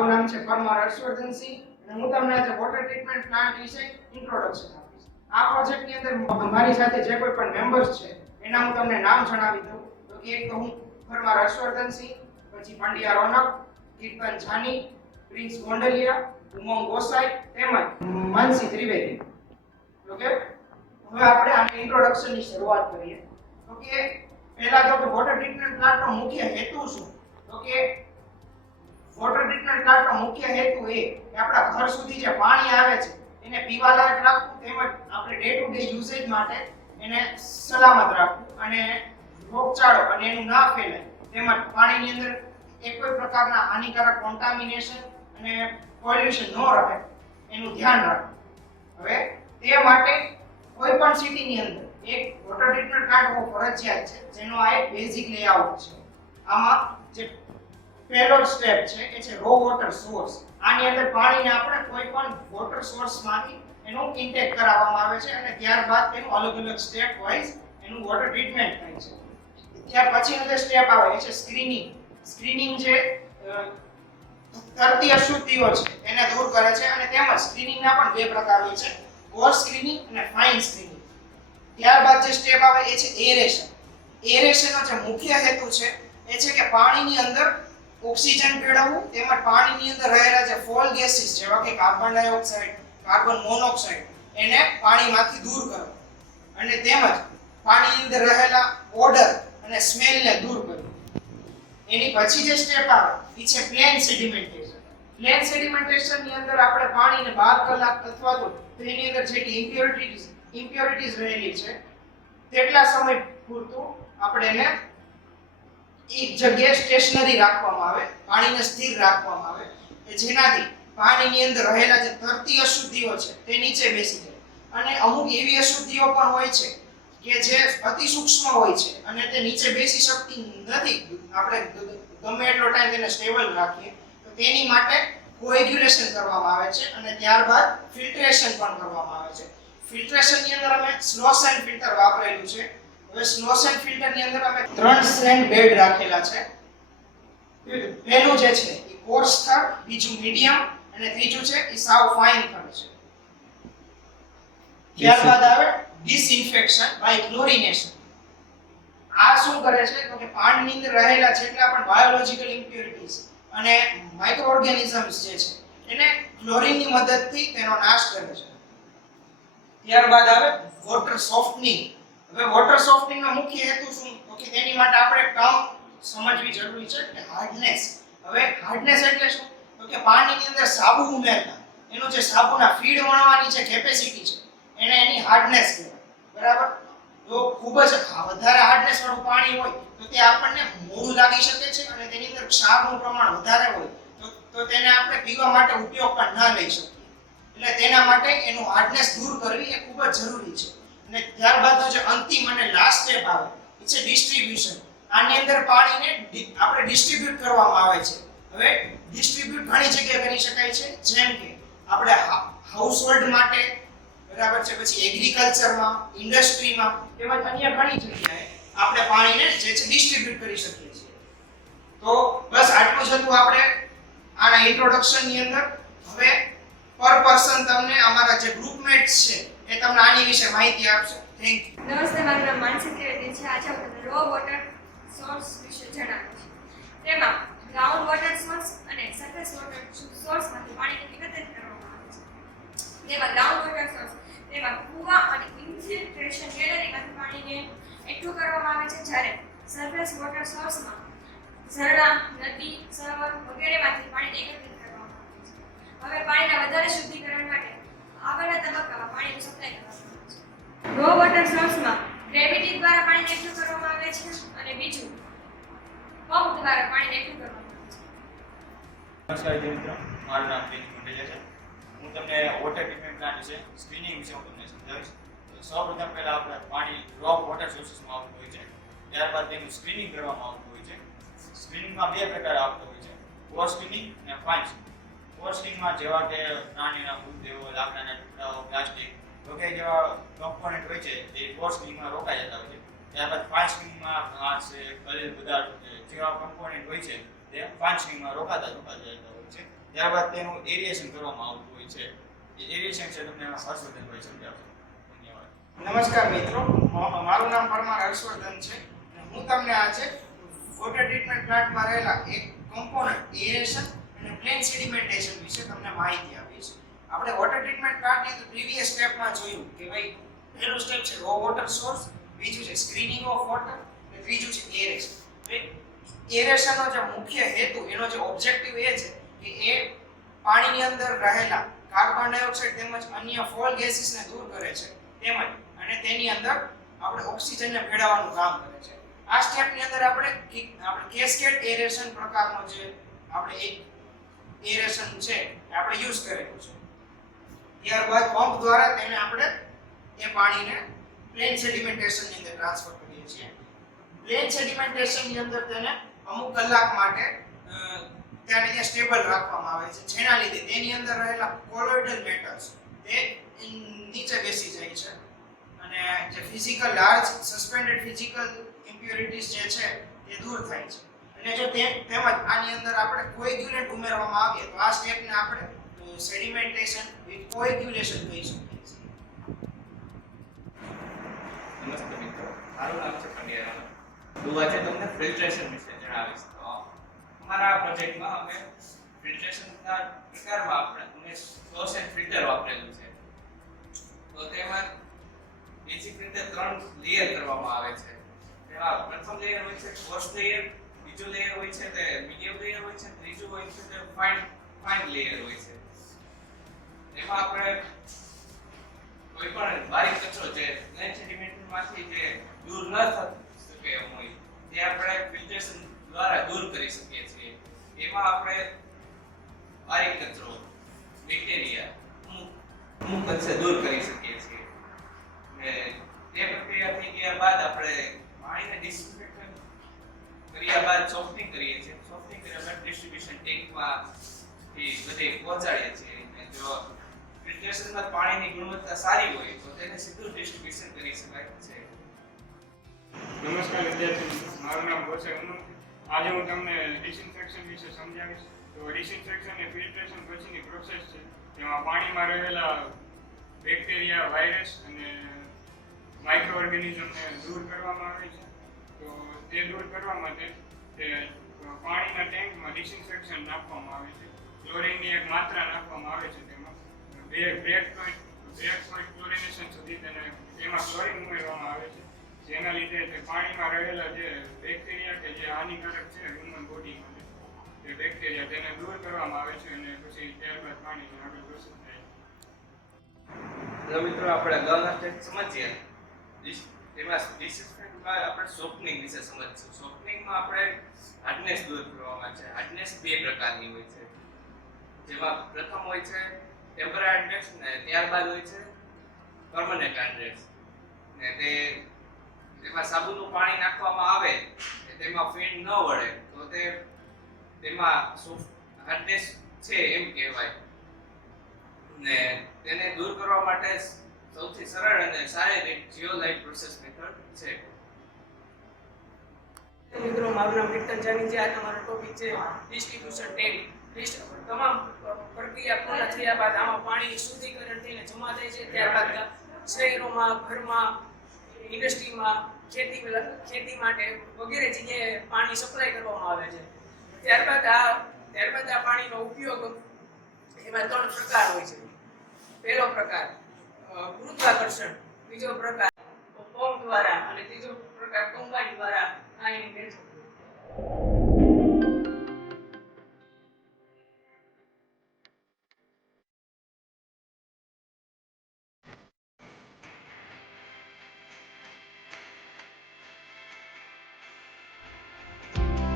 મારું નામ છે પરમાર હર્ષવર્ધનસિંહ અને હું તમને આજે વોટર ટ્રીટમેન્ટ પ્લાન્ટ વિશે ઇન્ટ્રોડક્શન આપીશ. આ પ્રોજેક્ટની અંદર મારી સાથે જે કોઈ પણ મેમ્બર્સ છે એના હું તમને નામ જણાવી દઉં તો કે એક તો હું પરમાર હર્ષવર્ધનસિંહ, પછી પંડ્યા રોનક, કીર્તન જાની, પ્રિન્સ ગોંડલિયા, ઉમંગ ગોસાઈ તેમજ માનસી ત્રિવેદી. ઓકે, હવે આપણે આની ઇન્ટ્રોડક્શનની શરૂઆત કરીએ. તો કે પહેલા તો વોટર ટ્રીટમેન્ટ પ્લાન્ટનો મુખ્ય હેતુ શું? તો કે વોટર ટ્રીટમેન્ટ પ્લાન્ટનો મુખ્ય હેતુ એ કે આપણા ઘર સુધી જે પાણી આવે છે એને પીવાલાયક રાખવું, તેમજ આપણે ડે ટુ ડે યુઝેજ માટે એને સલામત રાખવું અને રોગચાળો અને એનું ના ફેલાય, તેમજ પાણીની અંદર કોઈ પ્રકારના હાનિકારક કોન્ટામિનેશન અને પોલ્યુશન ન રહે એનું ધ્યાન રાખવું. હવે તે માટે કોઈ પણ સિટીની અંદર એક વોટર ટ્રીટમેન્ટ પ્લાન્ટ હોવો ફરજિયાત છે, જેનો આ એક બેઝિક લેઆઉટ છે. આમાં જે પહેલો સ્ટેપ છે એ છે રો વોટર સોર્સ. આની અંદર પાણીને આપણે કોઈ પણ વોટર સોર્સમાંથી એનું ઇન્ટેક કરાવવામાં આવે છે અને ત્યારબાદ તેનું અલગ અલગ સ્ટેપ વાઇઝ એનું વોટર ટ્રીટમેન્ટ થાય છે. ત્યાર પછીનો જે સ્ટેપ આવે એ છે સ્ક્રીનિંગ. સ્ક્રીનિંગ જે તરતી અશુદ્ધિઓ છે એને દૂર કરે છે અને તેમજ સ્ક્રીનિંગના પણ બે પ્રકાર હોય છે, કોર્સ સ્ક્રીનિંગ અને ફાઇન સ્ક્રીનિંગ. ત્યારબાદ જે સ્ટેપ આવે એ છે એરેશન. એરેશનનો જે મુખ્ય હેતુ છે એ છે કે પાણીની અંદર ઓક્સિજન ભેળવવું, તેમજ પાણીની અંદર રહેલા જે ફોલ ગેસીસ જેવા કે કાર્બન ડાયોક્સાઇડ, કાર્બન મોનોક્સાઇડ એને પાણીમાંથી દૂર કરવું અને તેમજ પાણીની અંદર રહેલા ઓડર અને સ્મેલને દૂર કરવું. એની પછી જે સ્ટેપ આવે એ છે પ્લેન સેડિમેન્ટેશન. પ્લેન સેડિમેન્ટેશન ની અંદર આપણે પાણીને 12 કલાક અથવા તો તેની અંદર જેટલી ઇમ્પ્યોરિટીઝ રહેલી છે તેટલા સમય પૂરતું આપણે એને એક જગ્યાએ સ્ટેશનરી રાખવામાં આવે, પાણીને સ્થિર રાખવામાં આવે કે જેનાથી પાણીની અંદર રહેલા જે તરતી અશુદ્ધિઓ છે તે નીચે બેસી જાય. અને અમુક એવી અશુદ્ધિઓ પણ હોય છે કે જે અતિ સૂક્ષ્મ હોય છે અને તે નીચે બેસી શકતી નથી. આપણે ગમે એટલો ટાઈમ તેને સ્ટેબલ રાખીએ તો તેની માટે કોએગ્યુલેશન કરવામાં આવે છે અને ત્યારબાદ ફિલ્ટ્રેશન પણ કરવામાં આવે છે. ફિલ્ટ્રેશન ની અંદર અમે સ્લોસેન ફિલ્ટર વાપરેલું છે. હવે સ્લોસેન ફિલ્ટર ની અંદર અમે 3 સ્ટ્રેન્ડ બેડ રાખેલા છે. પહેલું જે છે એ કોર્સ થર, બીજું મીડિયમ અને ત્રીજું છે એ સાવ ફાઇન થર છે. ત્યારબાદ આવે ડિસઇન્ફેક્શન બાય ક્લોરિનેશન. આ શું કરે છે તો કે પાણીની અંદર રહેલા જેટલા પણ બાયોલોજિકલ ઇમ્પ્યોરિટીઝ અને માઇક્રો ઓર્ગેનિઝમ્સ જે છે એને ક્લોરીનની મદદથી તેનો નાશ કરે છે. ત્યારબાદ આવે વોટર સોફ્ટનિંગ. હવે વોટર સોફ્ટનિંગ નો મુખ્ય હેતુ શું? તો કે તેની માટે આપણે ટર્મ સમજવી જરૂરી છે કે હાર્ડનેસ. હવે હાર્ડનેસ એટલે શું? તો કે પાણીની અંદર સાબુ ઉમેરતા એનો જે સાબુના ફીડ વણવાની જે કેપેસિટી છે એને એની હાર્ડનેસ કહેવાય. બરાબર? જો ખૂબ જ વધારે હાર્ડનેસ વાળું પાણી હોય તો તે આપણને મોડું લાગી શકે છે અને તેની અંદર ક્ષારનું પ્રમાણ વધારે હોય તો તેને આપણે પીવા માટે ઉપયોગ પણ ન લઈ શકીએ. એટલે તેના માટે એનું હાર્ડનેસ દૂર કરવી એ ખૂબ જ જરૂરી છે. અને ત્યારબાદનો જે અંતિમ અને લાસ્ટ સ્ટેપ આવે એ છે ડિસ્ટ્રીબ્યુશન. આની અંદર પાણીને આપણે ડિસ્ટ્રીબ્યુટ કરવામાં આવે છે. હવે ડિસ્ટ્રીબ્યુટ ઘણી જગ્યાએ કરી શકાય છે, જેમ કે આપણે હાઉસહોલ્ડ માટે, બરાબર છે, પછી એગ્રીકલ્ચરમાં, ઇન્ડસ્ટ્રીમાં તેમજ અન્ય ઘણી જગ્યાએ આપણે પાણીને જે છે ડિસ્ટ્રીબ્યુટ કરી શકીએ છીએ. તો બસ આટલું જ હતું આપણે આના ઇન્ટ્રોડક્શન ની અંદર. હવે પર પર્સન તમને અમારા જે ગ્રુપમેટ્સ છે એ તમને આની વિશે માહિતી આપશે. Thank you. નમસ્તે, મારું નામ માનસી ત્રિવેદી છે. આજે હું તમને રો વોટર સોર્સ વિશે જણાવીશ. તેમાં ગ્રાઉન્ડ વોટર સોર્સ અને સરફેસ વોટર સોર્સમાંથી પાણી એકત્રિત કરવામાં આવે છે. તેમાં ગ્રાઉન્ડ વોટર સોર્સ તેમાં કૂવા અને ઇન્ફિલ્ટ્રેશન ગેલેરીમાંથી પાણીને એકઠું કરવામાં આવે છે, જ્યારે સરફેસ વોટર સોર્સમાં ઝરણા, નદી, સરોવર વગેરેમાંથી પાણી એકત્રિત કરવામાં આવે છે. હવે પાણીના વધારે શુદ્ધિકરણ માટે આગળના તબક્કામાં પાણીની સપ્લાય કરવામાં આવે છે. રો વોટર સોર્સમાં ગ્રેવિટી દ્વારા પાણીને એકઠું કરવામાં આવે છે અને બીજું પંપ દ્વારા પાણીને એકઠું કરવામાં આવે છે. નમસ્કાર મિત્રો, મારું નામ પ્રિન્સ ગોંડલિયા છે. હું તમને વોટર ટ્રીટમેન્ટ પ્લાન્ટ વિશે, સ્ક્રીનિંગ વિશે હું તમને સમજાવીશ. સૌપ્રથમ પહેલા આપણે પાણી રો વોટર સોર્સીસમાં આવતું હોય છે, ત્યારબાદ તેનું સ્ક્રીનિંગ કરવામાં આવતું હોય છે. સ્ક્રીનિંગમાં બે પ્રકાર આવતા હોય છે, કોર સ્ક્રીનિંગ અને ફાઇન સ્ક્રીનિંગ. કોર સ્ક્રીનિંગમાં જેવા કે પ્રાણીના મૃતદેહો, લાકડાના ટુકડાઓ, પ્લાસ્ટિક વગેરે જેવા કમ્પોનન્ટ હોય છે તે કોર સ્ક્રીનિંગમાં રોકાઈ જતા હોય છે. ત્યારબાદ ફાઇન સ્ક્રીનિંગમાં ઘાસ છે, ગલેલ પદાર્થો છે જેવા કમ્પોનન્ટ હોય છે તે ફાઇન સ્ક્રીનિંગમાં રોકાતા જતા હોય છે. ત્યારબાદ તેનું એરિએશન કરવામાં આવતું હોય છે. એ એરિએશન છે તમને હર્ષવર્ધનભાઈ સમજાવશે. ધન્યવાદ. નમસ્કાર મિત્રો, મારું નામ પરમાર હર્ષવર્ધન છે અને હું તમને આજે વોટર ટ્રીટમેન્ટ પ્લાન્ટમાં રહેલા એક કમ્પોનન્ટ એરેશન અને પ્લેન સેડિમેન્ટેશન વિશે તમને માહિતી આપીશ. આપણે વોટર ટ્રીટમેન્ટ પ્લાન્ટની પ્રીવિયસ સ્ટેપમાં જોયું કે ભાઈ પહેલું સ્ટેપ છે રો વોટર સોર્સ, બીજું છે સ્ક્રીનિંગ ઓફ વોટર અને ત્રીજું છે એરેશન. એરેશનનો જે મુખ્ય હેતુ, એનો જે ઓબ્જેક્ટિવ એ છે કે એ પાણીની અંદર રહેલા કાર્બન ડાયોક્સાઇડ તેમજ અન્ય ફોલ ગેસીસને દૂર કરે છે તેમજ અને તેની અંદર આપણે ઓક્સિજનને ભેળવવાનું કામ કરે છે. આ સ્ટેપની અંદર આપણે કેસ્કેડ એરેશન પ્રકારનો જે આપણે એક એરેશન છે એ આપણે યુઝ કરેલું છે. ત્યારબાદ પંપ દ્વારા તેને આપણે એ પાણીને પ્લેન સેડિમેન્ટેશનની અંદર ટ્રાન્સફર કરીએ છીએ. પ્લેન સેડિમેન્ટેશનની અંદર તેને અમુક કલાક માટે ત્યાં સ્ટેબલ રાખવામાં આવે છે, જેના લીધે તેની અંદર રહેલા કોલોઇડલ મેટલ્સ તે નીચે બેસી જાય છે અને જે ફિઝિકલ લાર્જ સસ્પેન્ડેડ ફિઝિકલ ઇમ્પ્યોરિટીઝ જે છે તે દૂર થાય છે. અને જો તેમજ આની અંદર આપણે કોએગ્યુલેન્ટ ઉમેરવામાં આવે તો આ સ્ટેપને આપણે સેડિમેન્ટેશન વિથ કોએગ્યુલેશન કહી શકીએ છીએ. નમસ્તે મિત્રો, મારું નામ છે પંડ્યા રામ. હું આજે તમને ફિલ્ટ્રેશન વિશે જણાવીશ. તો અમારા પ્રોજેક્ટમાં અમે ફિલ્ટ્રેશનના પ્રકારમાં અમે સોર્સ એન્ડ ફિલ્ટર વાપરેલું છે. તો તેમાં બેઝિક રીતે 3 લેયર કરવામાં આવે છે. તેમાં પ્રથમ લેયર હોય છે કોર્સ લેયર, બીજું લેયર હોય છે તે મીડિયમ લેયર હોય છે, ત્રીજું હોય છે તે ફાઇન લેયર હોય છે. એમાં આપણે કોઈ પણ બારીક કચરો જે પ્લેન સેડિમેન્ટમાંથી જે દૂર ન થઈ શકે એમ હોય તે આપણે ફિલ્ટ્રેશન દ્વારા દૂર કરી શકીએ છીએ. એમાં આપણે બારીક કચરો, બેક્ટેરિયા અમુક અંશે દૂર કરી શકીએ છીએ. અને તે પ્રક્રિયા થઈ ગયા બાદ આપણે પાણીને ડિસઇન્ફેક્ટ કર્યા બાદ સોફ્ટિંગ કરીએ છીએ. સોફ્ટિંગ કર્યા બાદ ડિસ્ટ્રીબ્યુશન ટેન્કમાં બધે પહોંચાડીએ છીએ. અને જો ફિલ્ટ્રેશનમાં પાણીની ગુણવત્તા સારી હોય તો તેને સીધું ડિસ્ટ્રીબ્યુશન કરી શકાય છે. નમસ્કાર વિદ્યાર્થી મિત્રો, મારું નામ ગોસે ઉમંગ. આજે હું તમને ડિસઇન્ફેક્શન વિશે સમજાવીશ. તો ડિસઇન્ફેક્શન એ ફિલ્ટ્રેશન પછીની પ્રોસેસ છે. તેમાં પાણીમાં રહેલા બેક્ટેરિયા, વાયરસ અને માઇક્રો ઓર્ગેનિઝમને દૂર કરવામાં આવે છે. તો તે દૂર કરવા માટે તે પાણીના ટેન્કમાં ડિસઇન્ફેક્શન નાખવામાં આવે છે. ક્લોરીનની એક માત્રા નાખવામાં આવે છે. તેમાં બ્રેક પોઈન્ટ ક્લોરિનેશન સુધી તેમાં ક્લોરીન ઉમેરવામાં આવે છે, જેના લીધે તે પાણીમાં રહેલા જે બેક્ટેરિયા કે જે હાનિકારક છે હ્યુમન બોડી માટે તે બેક્ટેરિયા તેને દૂર કરવામાં આવે છે અને પછી ત્યારબાદ પાણીની આગળ પ્રોસેસ થાય. તો મિત્રો આપણે અગાઉના સ્ટેપ સમજીએ. તેમાં ડિસઇન્ફેક્ટમાં આપણે સોફ્ટનિંગ વિશે સમજીશું. સોફ્ટનિંગમાં આપણે હાર્ડનેસ દૂર કરવામાં છે. હાર્ડનેસ 2 પ્રકારની હોય છે, જેમાં પ્રથમ હોય છે ટેમ્પરરી હાર્ડનેસ ને ત્યારબાદ હોય છે પરમેનન્ટ હાર્ડનેસ. ને તેમાં સાબુનું પાણી નાખવામાં આવે કે તેમાં ફીણ ન વળે તો તેમાં હાર્ડનેસ છે એમ કહેવાય. ને તેને દૂર કરવા માટે સૌથી સરળ અને સારી રીત જીઓલાઇટ પ્રોસેસ મેથડ છે. મિત્રો, મારું નામ કીર્તન જાની છે. આ તમારો ટોપિક છે ડિસ્ટ્રીબ્યુશન ટેન્ક. તમામ પ્રક્રિયા પૂર્ણ થયા બાદ આમાં પાણી શુદ્ધિકરણ થઈને જમા થાય છે. ત્યારબાદ શહેરોમાં, ઘરમાં, ઇન્ડસ્ટ્રીમાં, ખેતી માટે વગેરે જગ્યાએ પાણી સપ્લાય કરવામાં આવે છે. ત્યારબાદ આ પાણીનો ઉપયોગ એમાં 3 પ્રકાર હોય છે. પહેલો પ્રકાર ગુરુત્વાકર્ષણ, બીજો પ્રકાર પંપ દ્વારા અને ત્રીજો પ્રકાર કમ્બાઈન દ્વારા પાણીની